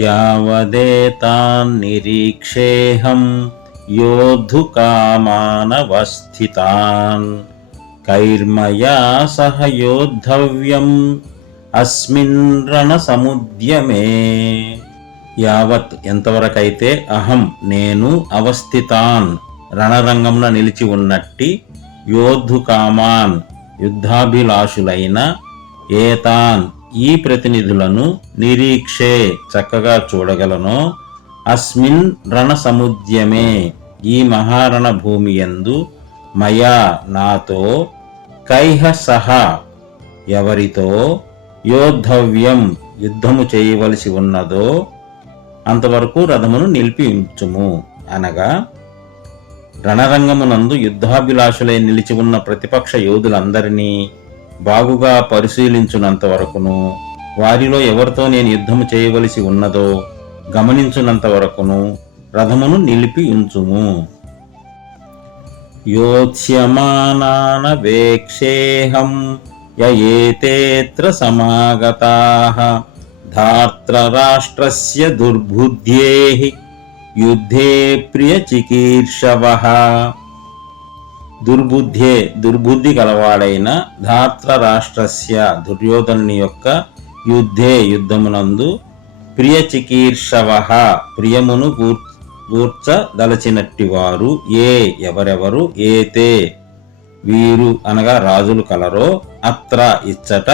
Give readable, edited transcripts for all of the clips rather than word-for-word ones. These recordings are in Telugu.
యావదేతాన్ నిరీక్షేహం యోద్ధుకామానవస్థితాన్ కైర్మయా సహ యోద్ధవ్యం అస్మిన్ రణసముద్యమే. యావత్ ఎంతవరకైతే అహం నేను అవస్థితాన్ రణరంగంలో నిలిచి ఉన్నట్టి యోద్ధుకామాన్ యుద్ధాభిలాషులైన ఏతాన్ ఈ ప్రతినిధులను నిరీక్షే చక్కగా చూడగలను అస్మిన్ రణసముద్యమే ఈ మహారణ భూమి యందు మయా నాతో కైహ సహా ఎవరితో యోద్ధవ్యం యుద్ధము చేయవలసి ఉన్నదో అంతవరకు రథమును నిలిపి ఉంచుము. అనగా రణరంగమునందు యుద్ధాభిలాషులై నిలిచి ఉన్న ప్రతిపక్ష యోధులందరినీ బాగుగా పరిశీలించునంత వరకును, వారిలో ఎవరితో నేను యుద్ధము చేయవలసి ఉన్నదో గమనించునంత వరకును రథమును నిలిపి ఉంచుము. యోత్స్యమానానవేక్షేహం యయేతేత్ర సమాగతాః ధార్తరాష్ట్రస్య దుర్బుద్ధ్యేః యుద్ధే ప్రియచికీర్షవః. దుర్బుద్ధి గలవాడైన ధార్తరాష్ట్రస్య దుర్యోధనుని యొక్క యుద్ధే యుద్ధమునందు ప్రియచికీర్షవః ప్రియమును గూర్చదలచినట్టివారు ఎవరెవరు ఏతే వీరు అనగా రాజులు కలరో అత్ర ఇచ్చట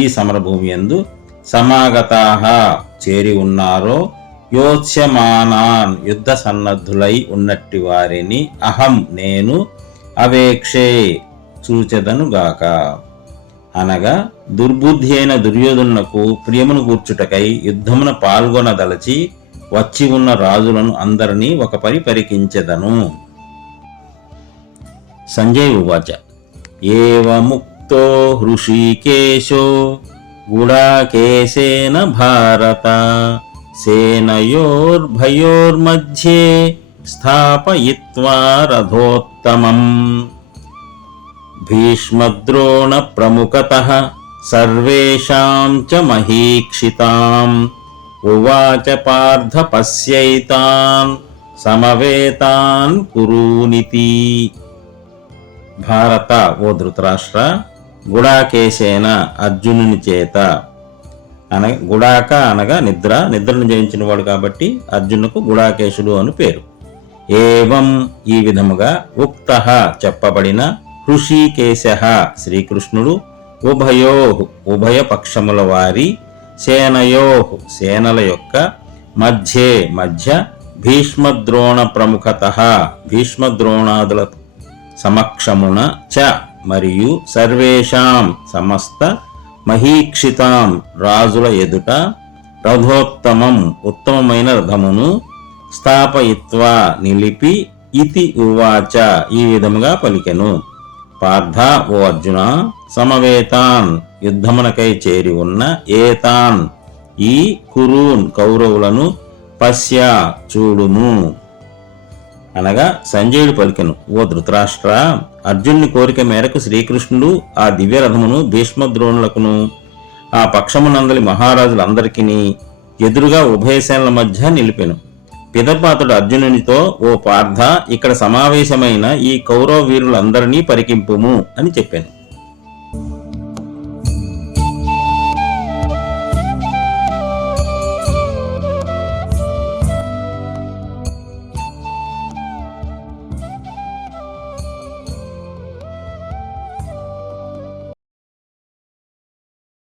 ఈ సమరభూమి యందు సమాగతాః చేరి ఉన్నారో యోత్స్యమానాన్ యుద్ధ సన్నద్ధులై ఉన్నట్టి వారిని అహం నేను అవేక్షే చూచెదనుగాక. అనగా దుర్బుద్ధి అయిన దుర్యోధనులకు ప్రియమును కూర్చుటకై యుద్ధమున పాల్గొనదలచి వచ్చి ఉన్న రాజులను అందరినీ ఒక పరిపరికించెదను. సంజయ్ ఉవాచ ఏవముక్తో హృషీకేశో గుడాకేశేన భారత సేనయోర్భయోర్మధ్యే స్థాపయిత్వా రథోత్తమం భీష్మద్రోణ ప్రముఖతః సర్వేషాం చ మహీక్షితాం ఉవాచ పార్థ పశ్యైతాన్ సమవేతాన్ కురూనితి. భారత ఓ ధృతరాష్ట్ర, గుడాకేశేన అర్జునుని చేత గుడాక అనగా నిద్రను జయించిన వాడు కాబట్టి అర్జునుకు గుడాకేశుడు అని పేరు. ఏవం ఈ విధముగా ఉక్తః చెప్పబడిన హృషీకేశః శ్రీకృష్ణుడు ఉభయ పక్షముల వారి సేనయోః సేనల యొక్క మధ్య భీష్మద్రోణ ప్రముఖతః భీష్మద్రోణాదుల సమక్షమున చ మరియు సర్వేషాం సమస్త మహీక్షితాం రాజుల ఎదుట రథోత్తమం ఉత్తమమైన రథమును స్థాపయిత్వా నిలిపి ఇతి ఉవాచ ఈ విధముగా పలికెను. పార్థ ఓ అర్జున, సమవేతాన్ యుద్ధమునకై చేరి ఉన్న ఏతాన్ ఈ కురూన్ కౌరవులను పశ్య చూడుము. అనగా సంజయుడు పలికెను, ఓ ధృతరాష్ట్ర, అర్జునుని కోరిక మేరకు శ్రీకృష్ణుడు ఆ దివ్యరథమును భీష్మద్రోణులకును ఆ పక్షమునందలి మహారాజులందరికీ ఎదురుగా ఉభయసేనల మధ్య నిలిపెను. పిదపాతుడు అర్జునునితో, ఓ పార్థ, ఇక్కడ సమావేశమైన ఈ కౌరవ వీరులందరినీ పరికింపుము అని చెప్పాను.